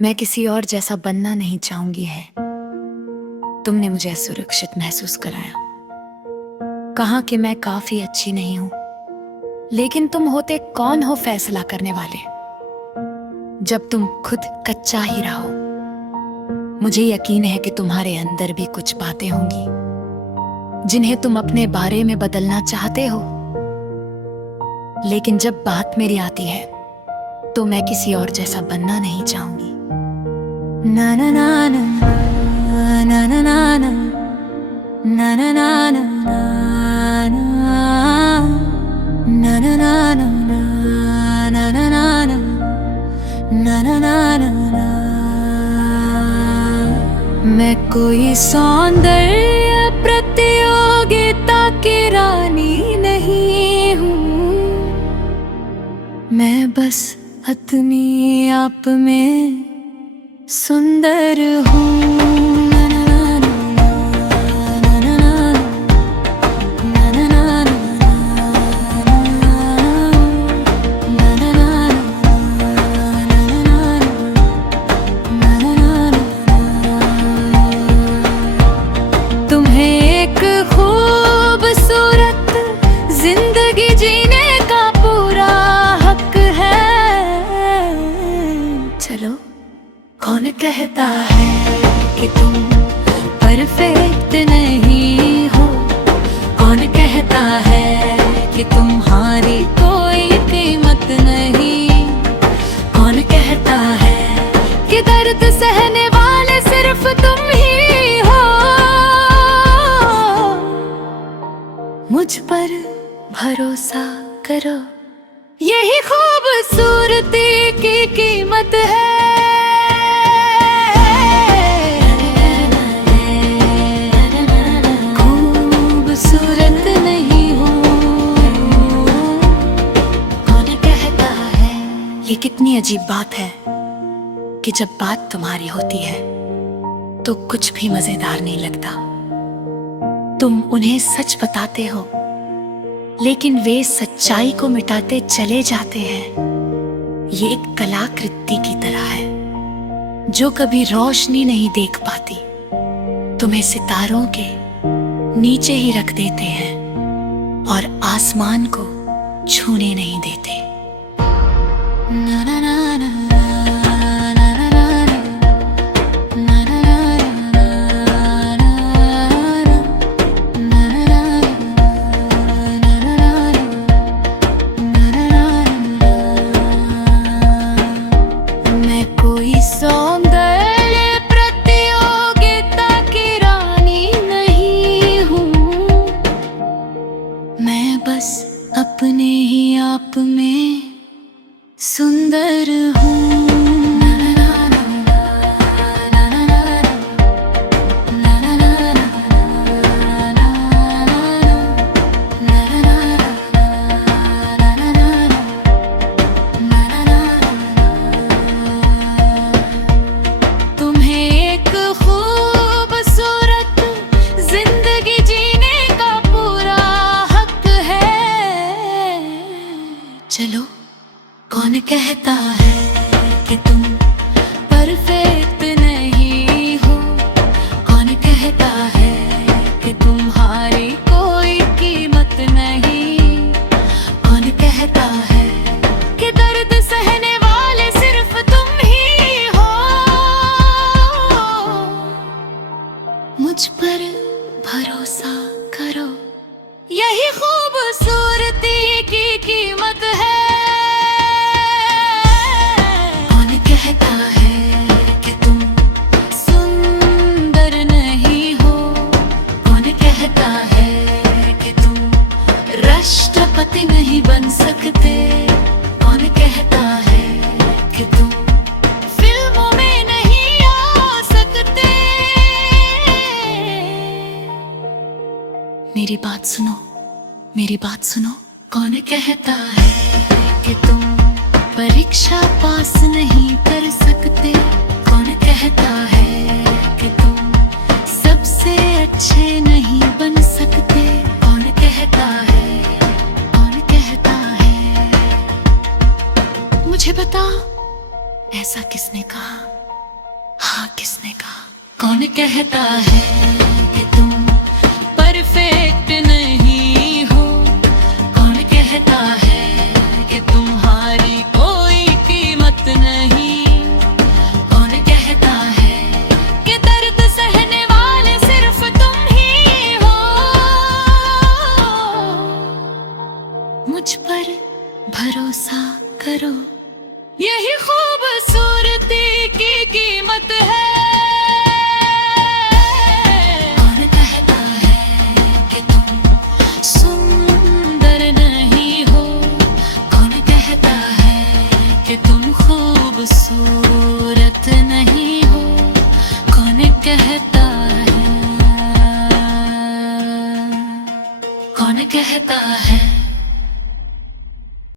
मैं किसी और जैसा बनना नहीं चाहूंगी है। तुमने मुझे सुरक्षित महसूस कराया, कहा कि मैं काफी अच्छी नहीं हूं, लेकिन तुम होते कौन हो फैसला करने वाले, जब तुम खुद कच्चा ही रहो। मुझे यकीन है कि तुम्हारे अंदर भी कुछ बातें होंगी जिन्हें तुम अपने बारे में बदलना चाहते हो, लेकिन जब बात मेरी आती है तो मैं किसी और जैसा बनना नहीं चाहूंगी। ना ना ना ना ना ना ना ना ना ना ना ना ना ना ना ना ना ना। मैं कोई सौंदर्य प्रतियोगिता की रानी नहीं हूँ, मैं बस अपनी आप में सुंदर हूँ। कौन कहता है कि तुम परफेक्ट नहीं हो? कौन कहता है कि तुम्हारी कोई कीमत नहीं? कौन कहता है कि दर्द सहने वाले सिर्फ तुम ही हो? मुझ पर भरोसा करो, यही खूबसूरती की कीमत है। ये कितनी अजीब बात है कि जब बात तुम्हारी होती है तो कुछ भी मजेदार नहीं लगता। तुम उन्हें सच बताते हो, लेकिन वे सच्चाई को मिटाते चले जाते हैं। ये एक कलाकृति की तरह है जो कभी रोशनी नहीं देख पाती। तुम्हें सितारों के नीचे ही रख देते हैं और आसमान को छूने नहीं देते। ना ना ना ना सौंदर्य प्रतियोगिता की रानी नहीं हूँ, मैं बस अपने ही आप में सुंदर हूँ। चलो, कौन कहता है कि तुम परफेक्ट नहीं हो? कौन कहता है कि तुम्हारी कोई कीमत नहीं? कौन कहता है कि दर्द सहने वाले सिर्फ तुम ही हो? मुझ पर भरोसा करो, यही खूबसूरती की कीमत है। कौन कहता है कि तुम सुंदर नहीं हो? कौन कहता है कि तुम राष्ट्रपति नहीं बन सकते? कौन कहता है कि तुम फिल्मों में नहीं आ सकते? मेरी बात सुनो, मेरी बात सुनो। कौन कहता है कि तुम परीक्षा पास नहीं कर सकते? कौन कहता है कि तुम सबसे अच्छे नहीं बन सकते? कौन कहता है? कौन कहता है? मुझे बता, ऐसा किसने कहा? हाँ किसने कहा? कौन कहता है कि तुम परफेक्ट नहीं हो? कौन कहता है कि तुम्हारी कोई कीमत नहीं? कौन कहता है कि दर्द सहने वाले सिर्फ तुम ही हो? मुझ पर भरोसा करो, यही खूबसूरती की कीमत है। कौन कहता है कि तुम सुंदर नहीं हो? कौन कहता है कि तुम खूबसूरत नहीं हो? कौन कहता है? कौन कहता है?